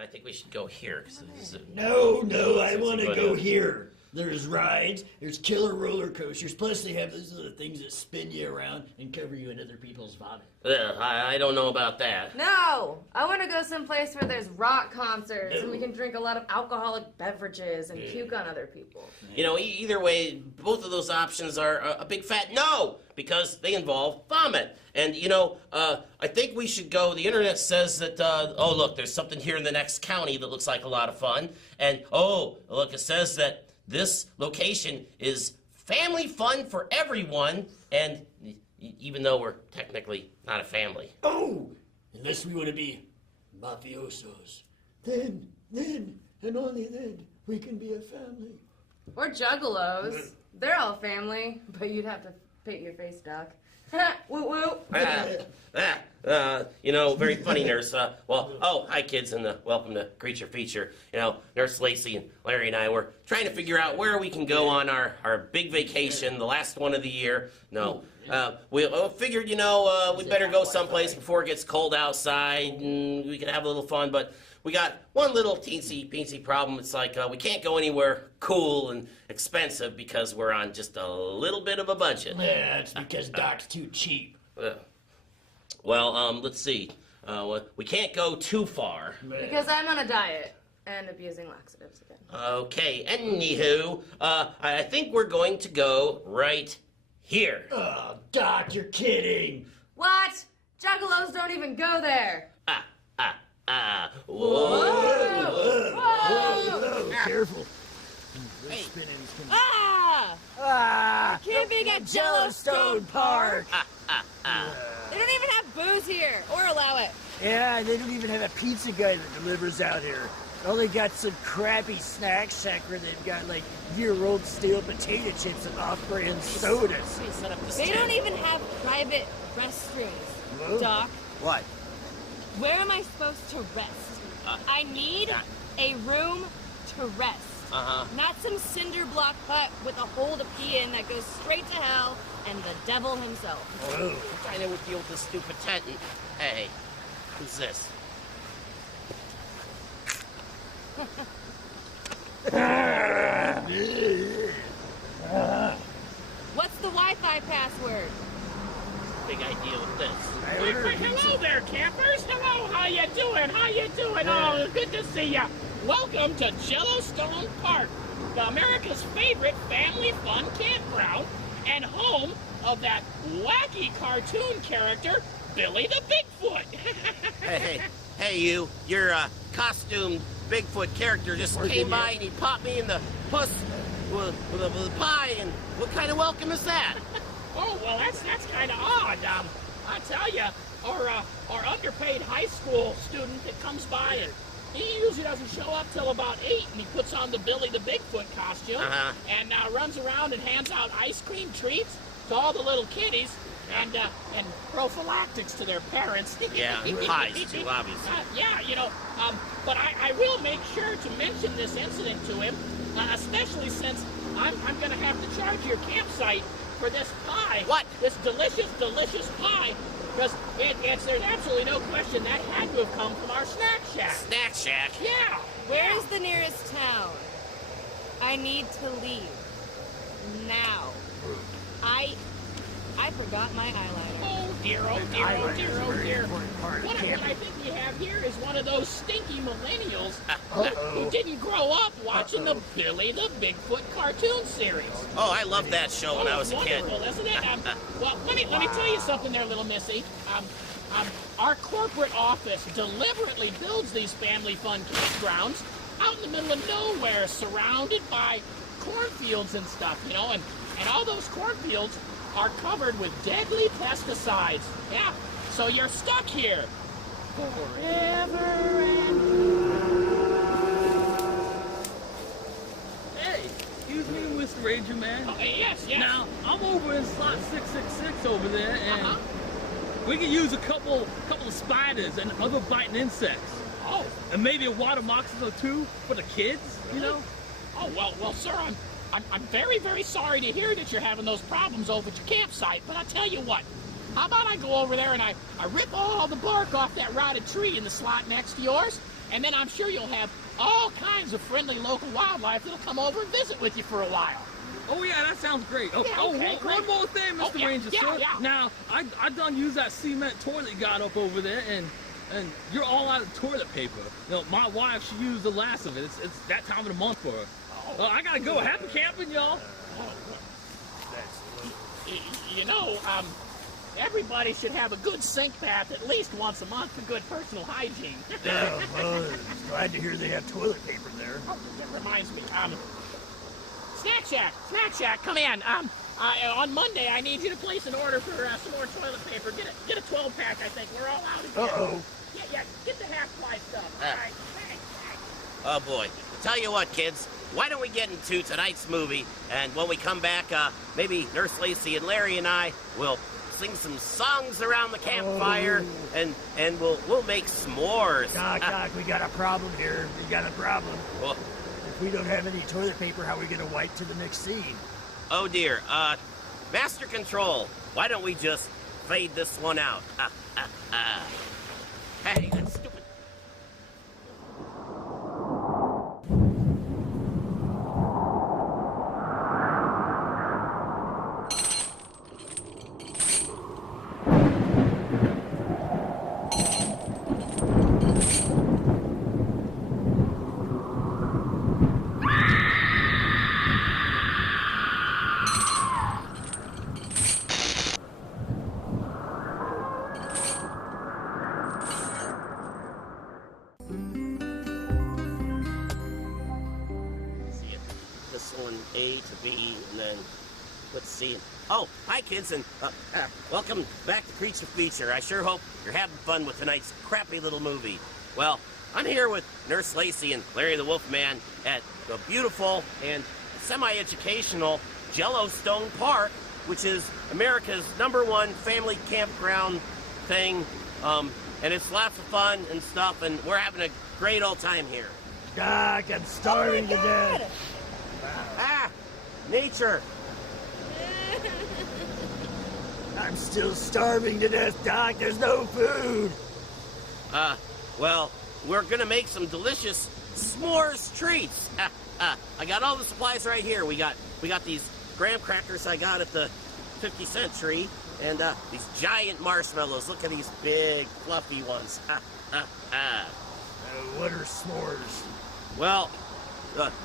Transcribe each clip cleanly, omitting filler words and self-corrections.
I think we should go here. No, I want to go here. There's rides, there's killer roller coasters, plus they have those little things that spin you around and cover you in other people's vomit. I don't know about that. No! I want to go someplace where there's rock concerts and we can drink a lot of alcoholic beverages and puke on other people. You know, either way, both of those options are a big fat no, because they involve vomit. And, you know, I think we should go. The internet says that, oh, look, there's something here in the next county that looks like a lot of fun. And, oh, look, it says that this location is family fun for everyone, and even though we're technically not a family. Oh, unless we want to be mafiosos. Then, and only then, we can be a family. Or juggalos. They're all family, but you'd have to paint your face, Doc. Woo woo. You know, very funny, Nurse. Hi, kids, and welcome to Creature Feature. You know, Nurse Lacey and Larry and I were trying to figure out where we can go on our big vacation, the last one of the year. No, we figured, you know, we better go someplace before it gets cold outside, and we can have a little fun, but we got one little teensy problem. It's like we can't go anywhere cool and expensive because we're on just a little bit of a budget. Yeah, it's because Doc's too cheap. Let's see. We can't go too far. Because I'm on a diet and abusing laxatives again. Okay, anywho, I think we're going to go right here. Oh, Doc, you're kidding. What? Juggalos don't even go there. Whoa. Whoa. Careful. Hey. Camping at Jellostone Park. They don't even have booze here, or allow it. Yeah, they don't even have a pizza guy that delivers out here. Oh, they got some crappy Snak Shack where they've got like year-old stale potato chips and off-brand sodas. They don't even have private restrooms. Whoa. Doc, What? where am I supposed to rest? I need a room to rest. Not some cinder block hut with a hole to pee in that goes straight to hell and the devil himself. Whoa. I'm trying to deal with this stupid tent. Hey, who's this? What's the Wi-Fi password? Big idea with this. Hello there, campers. Hello, how you doing? Oh, good to see ya. Welcome to Jellostone Park, America's favorite family fun campground and home of that wacky cartoon character, Billy the Bigfoot. Hey, you. Your costumed Bigfoot character just came by and he popped me in the puss with a pie, and what kind of welcome is that? Oh, well, that's kind of odd. I tell you, our underpaid high school student that comes by, and he usually doesn't show up till about 8, and he puts on the Billy the Bigfoot costume and runs around and hands out ice cream treats to all the little kiddies and prophylactics to their parents. Yeah, pies too, obviously. But I will make sure to mention this incident to him, especially since I'm going to have to charge your campsite for this pie. What? This delicious, delicious pie. Because there's absolutely no question that had to have come from our Snak Shack. Snak Shack? Yeah. Where's the nearest town? I need to leave. Now. I forgot my eyeliner. Oh dear. What I think we have here is one of those stinky millennials who didn't grow up watching the Billy the Bigfoot cartoon series. Oh, I loved that show when I was a kid. Wonderful, isn't it? Well, let me tell you something there, little missy. Our corporate office deliberately builds these family fun campgrounds out in the middle of nowhere, surrounded by cornfields and stuff, you know, and all those cornfields are covered with deadly pesticides. Yeah, so you're stuck here forever and... Hey, excuse me, Mr. Ranger Man. Yes. Now, I'm over in slot 666 over there, and we can use a couple of spiders and other biting insects. Oh. And maybe a water moccasin or two for the kids, you know? Oh, well, sir, I'm very, very sorry to hear that you're having those problems over at your campsite, but I'll tell you what. How about I go over there and I rip all the bark off that rotted tree in the slot next to yours, And then I'm sure you'll have all kinds of friendly local wildlife that'll come over and visit with you for a while. Oh yeah, that sounds great. Oh, Yeah, okay, one more thing, Mr. yeah, Ranger, yeah, sir. yeah. Now, I done use that cement toilet you got up over there, and you're all out of toilet paper. You know, my wife, she used the last of it. It's that time of the month for her. I gotta go. Happy camping, y'all. You know, everybody should have a good sink bath at least once a month for good personal hygiene. Oh, well, glad to hear they have toilet paper there. Oh, that reminds me, Snak Shack, come in. On Monday, I need you to place an order for some more toilet paper. Get a 12-pack, I think. We're all out of here. Uh-oh. Yeah, get the half-ply stuff. All right, thanks. Oh boy. Tell you what, kids, why don't we get into tonight's movie, and when we come back, maybe Nurse Lacey and Larry and I will sing some songs around the campfire, and we'll make s'mores. Doc, we got a problem here. We got a problem. Well, If we don't have any toilet paper, how are we gonna wipe to the next scene? oh dear. Master Control, why don't we just fade this one out? Hey, that's stupid. A to B, and then let's see. Oh, hi kids, and welcome back to Creature Feature. I sure hope you're having fun with tonight's crappy little movie. Well, I'm here with Nurse Lacey and Larry the Wolfman at the beautiful and semi-educational Jellostone Park, which is America's #1 family campground thing, and it's lots of fun and stuff, and we're having a great old time here. Doc, I'm starving to death. Nature. I'm still starving to death, Doc. There's no food. Well, we're gonna make some delicious s'mores treats. I got all the supplies right here. We got these graham crackers I got at the 50-cent tree, and these giant marshmallows. Look at these big, fluffy ones. What are s'mores? Well,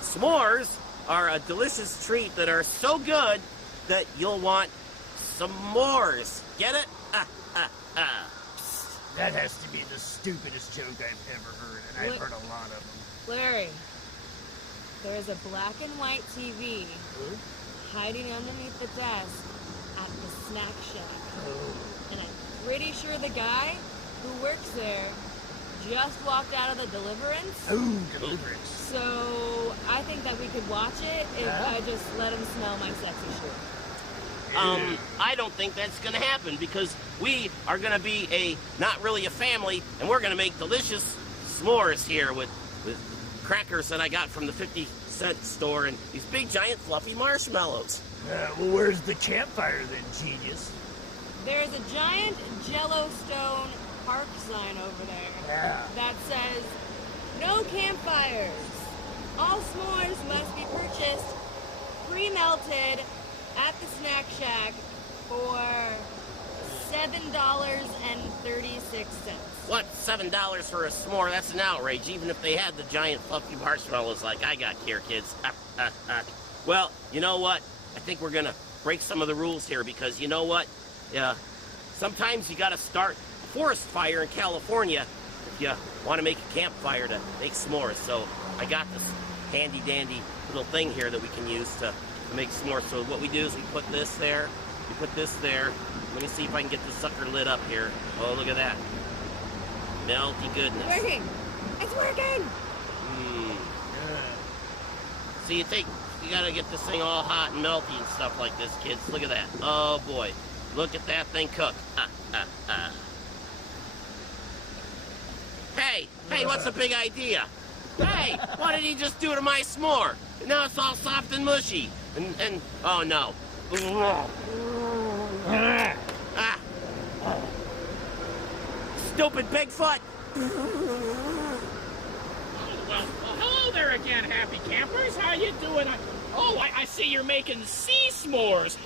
s'mores are a delicious treat that are so good that you'll want some mores. Get it? That has to be the stupidest joke I've ever heard, and I've heard a lot of them. Larry, there's a black and white TV hiding underneath the desk at the Snak Shack. And I'm pretty sure the guy who works there just walked out of the Deliverance. Oh, Deliverance. So I think that we could watch it if I just let him smell my sexy shirt. I don't think that's gonna happen because we are gonna be not really a family, and we're gonna make delicious s'mores here with crackers that I got from the 50-cent store and these big giant fluffy marshmallows. Well, where's the campfire then, genius? There's a giant Jellostone Park sign over there that says, "No campfires. All s'mores must be purchased pre-melted at the Snak Shack for $7.36. What, $7 for a s'more? That's an outrage, even if they had the giant fluffy marshmallows like I got here, kids. Well, you know what? I think we're gonna break some of the rules here because you know what? Sometimes you gotta start a forest fire in California if you want to make a campfire to make s'mores. So I got this handy-dandy little thing here that we can use to make s'mores. So what we do is we put this there, we put this there. Let me see if I can get this sucker lit up here. Oh, look at that. Melty goodness. It's working! It's working! See, you gotta get this thing all hot and melty and stuff like this, kids. Look at that. Oh boy. Look at that thing cook. Hey, what's the big idea? Hey, what did he just do to my s'more? Now it's all soft and mushy. And oh no. Stupid Bigfoot! again, happy campers. How you doing? I see you're making sea s'mores.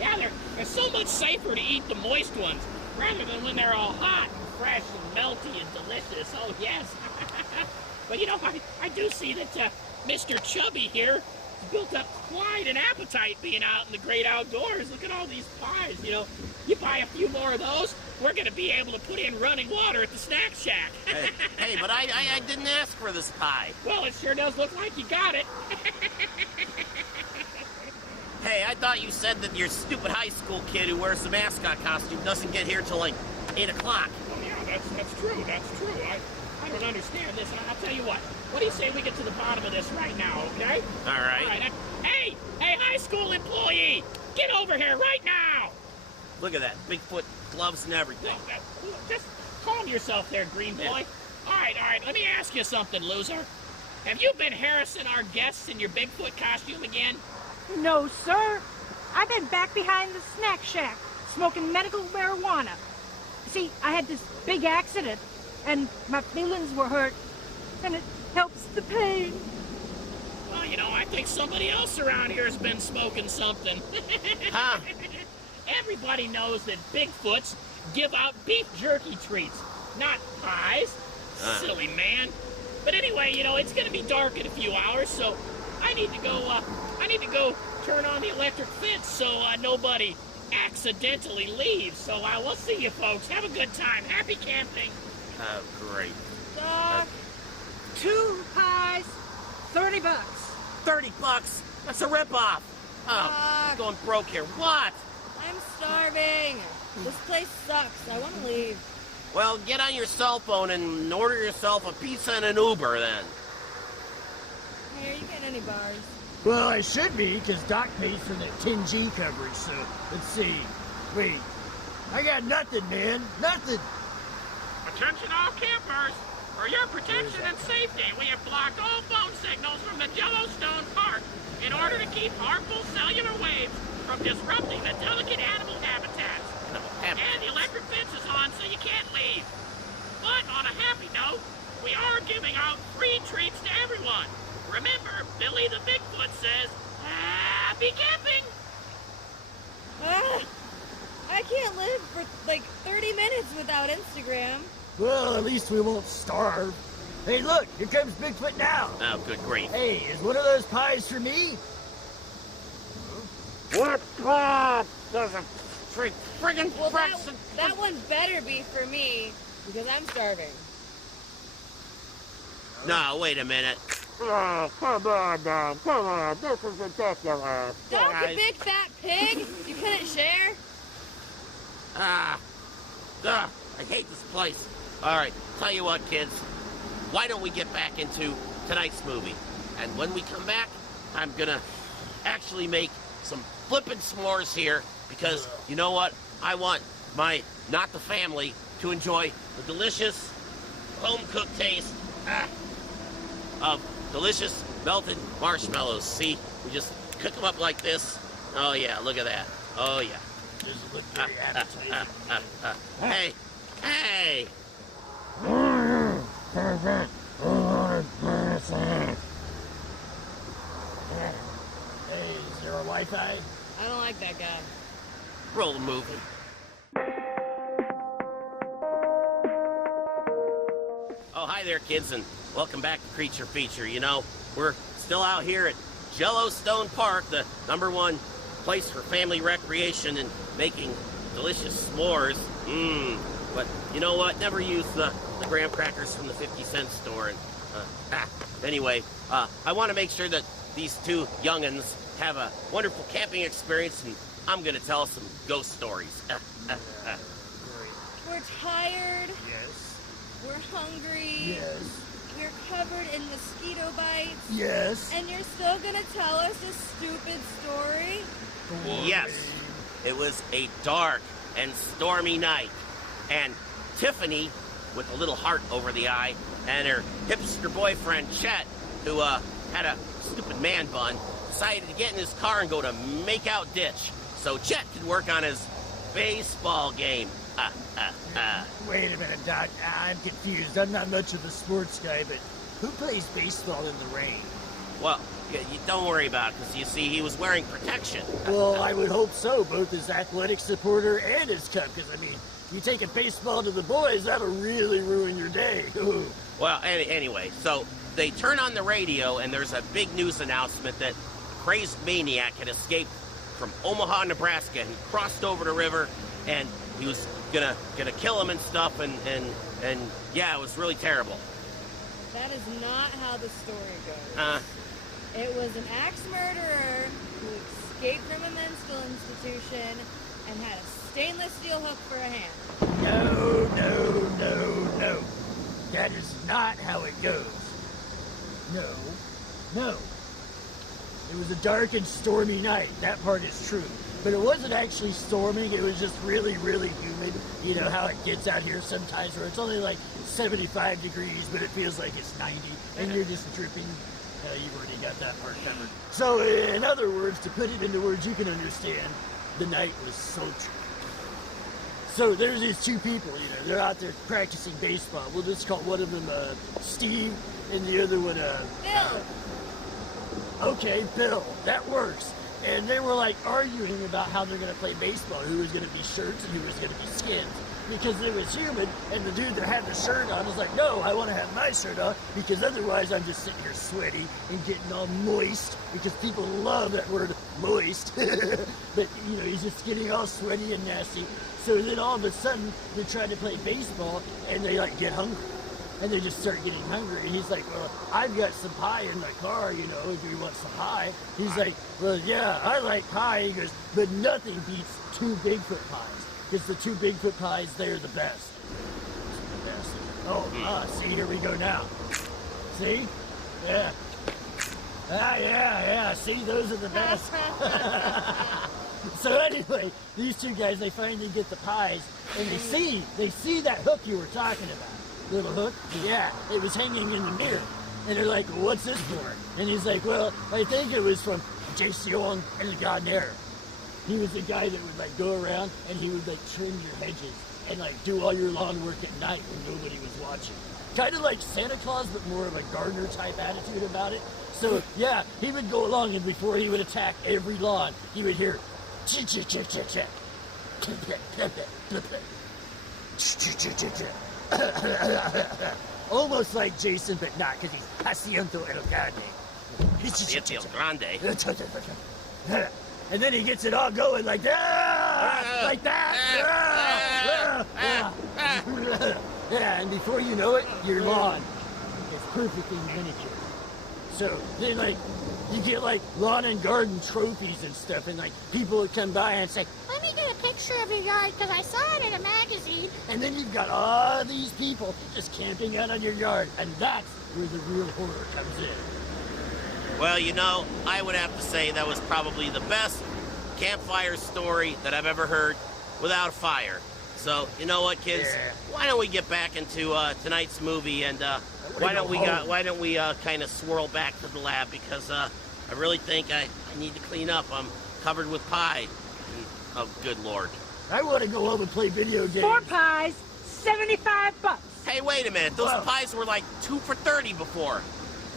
Yeah, they're so much safer to eat the moist ones, rather than when they're all hot and fresh and melty and delicious. Oh, yes. But, you know, I do see that Mr. Chubby here has built up quite an appetite being out in the great outdoors. Look at all these pies, you know. You buy a few more of those, we're going to be able to put in running water at the Snak Shack. Hey, but I didn't ask for this pie. Well, it sure does look like you got it. Hey, I thought you said that your stupid high school kid who wears the mascot costume doesn't get here till like 8 o'clock. Oh, yeah, that's true. I don't understand this, and I'll tell you what. What do you say we get to the bottom of this right now, okay? All right. All right. Hey, high school employee, get over here right now. Look at that, Bigfoot gloves and everything. Just calm yourself there, green boy. Yeah. All right, let me ask you something, loser. Have you been harassing our guests in your Bigfoot costume again? No, sir. I've been back behind the Snak Shack, smoking medical marijuana. See, I had this big accident, and my feelings were hurt, and it helps the pain. Well, you know, I think somebody else around here has been smoking something. Huh? Everybody knows that Bigfoots give out beef jerky treats, not pies. Silly man. But anyway, you know, it's gonna be dark in a few hours, so I need to go turn on the electric fence so nobody accidentally leaves. So we'll see you folks. Have a good time. Happy camping. Oh, great. Doc, 2 pies, $30. $30? That's a ripoff. Oh, I'm going broke here. What? I'm starving. This place sucks. I want to leave. Well, get on your cell phone and order yourself a pizza and an Uber then. Hey, are you getting any bars? Well, I should be, because Doc pays for the 10G coverage, so let's see. Wait, I got nothing, man. Nothing. Attention all campers. For your protection and safety, we have blocked all phone signals from the Jellostone Park in order to keep harmful cellular waves from disrupting the delicate animal habitats. And the electric fence is on, so you can't leave. But on a happy note, we are giving out free treats to everyone. Remember, Billy the Bigfoot says, happy camping! I can't live for like 30 minutes without Instagram. Well, at least we won't starve. Hey, look, here comes Bigfoot now. Oh, good grief. Hey, is one of those pies for me? What? There's a friggin' Well, that one better be for me, because I'm starving. No, wait a minute. Oh, come on now. Come on. This is ridiculous. Doc, you big fat pig! You couldn't share? I hate this place. All right, tell you what, kids. Why don't we get back into tonight's movie? And when we come back, I'm gonna actually make some flippin' s'mores here because you know what? I want not the family, to enjoy the delicious home-cooked taste of delicious melted marshmallows. See, we just cook them up like this. Oh yeah, look at that. Oh yeah. Doesn't look very appetizing. Hey! Hey, is there a Wi-Fi? I don't like that guy. Roll the movie. Oh, hi there, kids, and welcome back to Creature Feature. You know, we're still out here at Jellostone Park, the #1 place for family recreation and making delicious s'mores. But you know what? Never use the graham crackers from the 50-cent store. And anyway, I want to make sure that these two young'uns have a wonderful camping experience, and I'm going to tell some ghost stories. We're tired. Yes. We're hungry. Yes. We're covered in mosquito bites. Yes. And you're still gonna tell us a stupid story? Yes, it was a dark and stormy night, and Tiffany, with a little heart over the eye, and her hipster boyfriend Chet, who had a stupid man bun, decided to get in his car and go to make-out ditch so Chet could work on his baseball game. Wait a minute, Doc. I'm confused. I'm not much of a sports guy, but Who plays baseball in the rain? Well, you don't worry about it, because you see, he was wearing protection. Well, I would hope so, both as athletic supporter and as Cub, because, I mean, you take a baseball to the boys, that'll really ruin your day. Well, anyway, so they turn on the radio, and there's a big news announcement that a crazed maniac had escaped from Omaha, Nebraska, and he crossed over the river, and he was gonna kill him and stuff, and yeah, it was really terrible. That is not how the story goes. It was an axe murderer who escaped from a mental institution and had a stainless steel hook for a hand. No, no, no, no. That is not how it goes. No, no. It was a dark and stormy night. That part is true. But it wasn't actually storming. It was just really, really humid. You know how it gets out here sometimes where it's only like 75 degrees, but it feels like it's 90, and you're just dripping. You've already got that part covered. So, in other words, to put it into words you can understand, the night was sultry. So there's these two people, you know, they're out there practicing baseball. We'll just call one of them Steve, and the other one Bill. Okay, Bill, that works. And they were like arguing about how they're gonna play baseball, who was gonna be shirts and who was gonna be skins. Because it was humid, and the dude that had the shirt on was like, no, I want to have my shirt on, because otherwise I'm just sitting here sweaty and getting all moist, because people love that word, moist. But, you know, he's just getting all sweaty and nasty. So then all of a sudden, they try to play baseball, and they, like, get hungry. And they just start getting hungry, and he's like, well, I've got some pie in my car, you know, if you want some pie. He's like, well, yeah, I like pie. He goes, but nothing beats 2 Bigfoot pies. Because the 2 Bigfoot pies, they're the best. The best. Oh, see, here we go now. See? Yeah. Yeah, see, those are the best. So anyway, these 2 guys, they finally get the pies, and they see that hook you were talking about. Little hook? Yeah, it was hanging in the mirror. And they're like, well, what's this for? And he's like, well, I think it was from Jellostone Park. He was the guy that would like go around and he would like trim your hedges and like do all your lawn work at night when nobody was watching. Kind of like Santa Claus, but more of a gardener type attitude about it. So yeah, he would go along, and before he would attack every lawn, he would hear chick chick chick chick chick. Almost like Jason, but not, because he's Haciendo el Grande. Haciendo el Grande. And then he gets it all going like that, like that. Yeah, and before you know it, your lawn is perfectly manicured. So then, like, you get like lawn and garden trophies and stuff, and like people would come by and say, "Let me get a picture of your yard because I saw it in a magazine." And then you've got all these people just camping out on your yard, and that's where the real horror comes in. Well, you know, I would have to say that was probably the best campfire story that I've ever heard without a fire. So, you know what, kids? Yeah. Why don't we get back into tonight's movie, and why don't we kind of swirl back to the lab, because I really think I need to clean up. I'm covered with pie. And, oh, good Lord. I want to go home and play video games. 4 pies, $75. Hey, wait a minute. Those pies were like 2 for $30 before.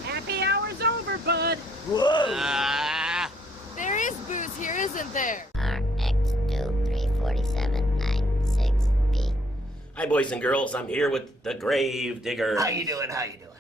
Happy hour's over, bud. Whoa! There is booze here, isn't there? RX234796B. Hi, boys and girls. I'm here with the Grave Digger. How you doing?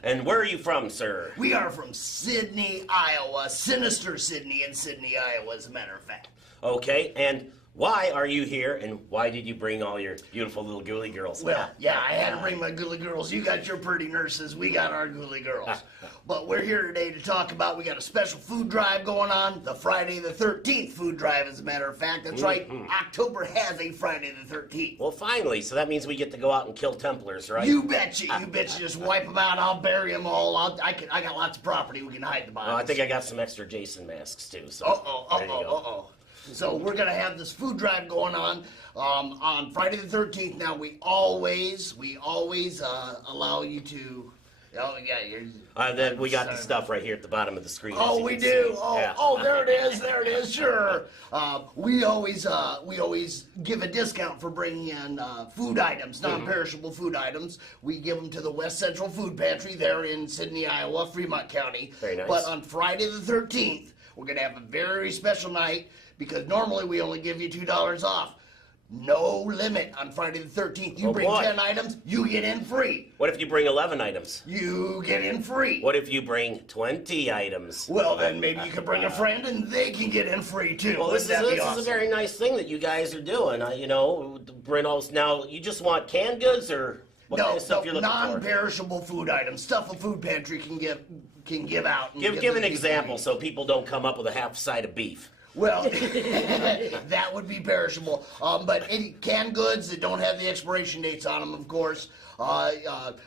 And where are you from, sir? We are from Sydney, Iowa. Sinister Sydney in Sydney, Iowa, as a matter of fact. Okay, and why are you here, and why did you bring all your beautiful little ghoulie girls? Well, yeah, I had to bring my ghoulie girls. You got your pretty nurses. We got our ghoulie girls. But we're here today to talk about, we got a special food drive going on. The Friday the 13th food drive, as a matter of fact. That's right. October has a Friday the 13th. Well, finally. So that means we get to go out and kill Templars, right? You betcha. You betcha. Just wipe them out. I'll bury them all. I got lots of property. We can hide the bodies. I think I got some extra Jason masks, too. So Uh-oh. So we're going to have this food drive going on Friday the 13th. Now, we always allow you to Oh, yeah, you're... Then we got the stuff right here at the bottom of the screen. Oh, we do. Oh, there it is. There it is. Sure. We always give a discount for bringing in food items, non-perishable food items. We give them to the West Central Food Pantry there in Sidney, Iowa, Fremont County. Very nice. But on Friday the 13th, we're gonna have a very special night because normally we only give you $2 off. No limit on Friday the 13th. You bring 10 items, you get in free. What if you bring 11 items? You get in free. What if you bring 20 items? Well, then maybe you can bring a friend and they can get in free too. Well, this is a very nice thing that you guys are doing. You know, bring all this. Now, you just want canned goods or what kind of stuff you're looking for? Non-perishable food items, stuff a food pantry can give out. And give an example so people don't come up with a half side of beef. Well, that would be perishable. But any canned goods that don't have the expiration dates on them, of course.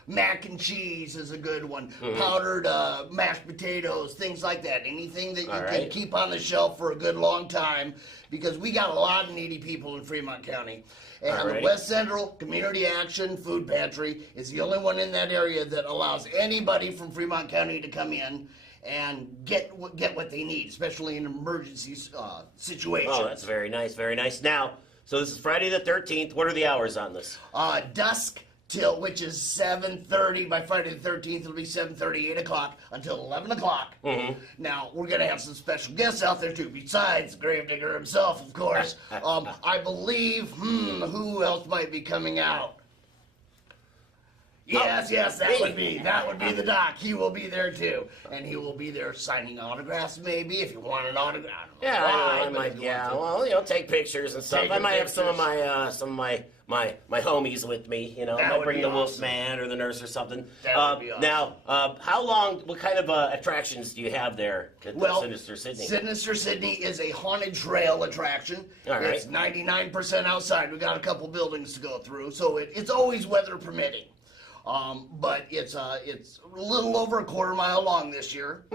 Mac and cheese is a good one. Powdered mashed potatoes, things like that. Anything that you can keep on the shelf for a good long time, because we got a lot of needy people in Fremont County. And the West Central Community Action Food Pantry is the only one in that area that allows anybody from Fremont County to come in and get what they need, especially in emergency situations. Oh, that's very nice, very nice. Now, so this is Friday the 13th. What are the hours on this? Dusk till, which is 7:30. By Friday the 13th, it'll be 7:30, 8 o'clock, until 11 o'clock. Now, we're going to have some special guests out there, too, besides Gravedigger himself, of course. I believe, who else might be coming out? Yes, that would be the doc. He will be there too, and he will be there signing autographs. Maybe if you want an autograph. I might. Well, you know, take pictures and stuff. I might have some of my homies with me. You know, I might bring the Wolfman or the nurse or something. That would be awesome. Now, how long? What kind of attractions do you have there at Sinister Sydney? Sinister Sydney is a haunted trail attraction. It's 99% outside. We got a couple buildings to go through, so it's always weather permitting. But it's a little over a quarter mile long this year,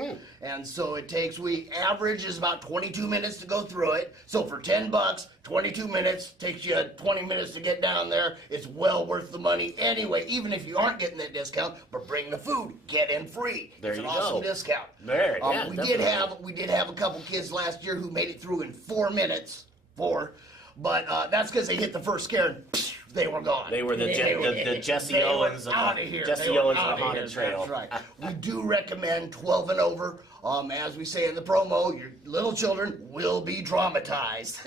and so we average is about 22 minutes to go through it. So for $10, 22 minutes takes you 20 minutes to get down there. It's well worth the money anyway, even if you aren't getting that discount. But bring the food, get in free. It's an awesome discount. We did have a couple kids last year who made it through in 4 minutes. But that's because they hit the first scare and they were gone. They were the Jesse Owens of the Haunted Trail. That's right. We do recommend 12 and over. As we say in the promo, your little children will be traumatized.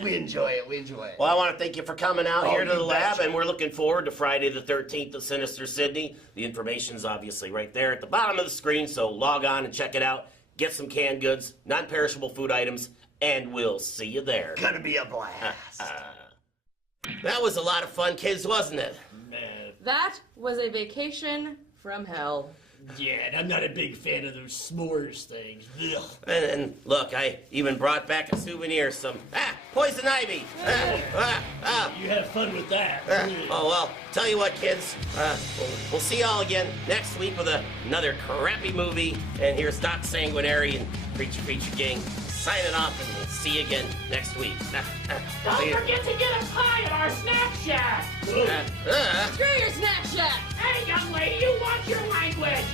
We enjoy it. Well, I want to thank you for coming out here to the lab, and we're looking forward to Friday the 13th at Sinister Sydney. The information's obviously right there at the bottom of the screen, so log on and check it out. Get some canned goods, non-perishable food items, and we'll see you there. Gonna be a blast. That was a lot of fun, kids, wasn't it? That was a vacation from hell. Yeah, and I'm not a big fan of those s'mores things. Ugh. And look, I even brought back a souvenir, some poison ivy. You have fun with that. Oh, well, tell you what, kids, we'll see y'all again next week with another crappy movie. And here's Doc Sanguinary and Preacher Feature Gang signing off, and we'll see you again next week. Don't forget to get a pie at our Snak Shack. Screw your Snak Shack. Hey, young lady, you watch your language.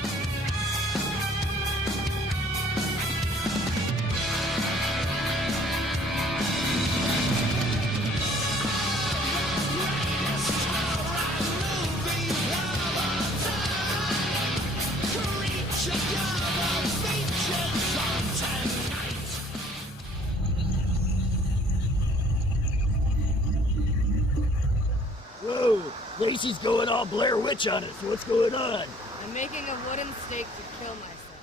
Whoa, Lacey's going all Blair Witch on us. What's going on? I'm making a wooden stake to kill myself.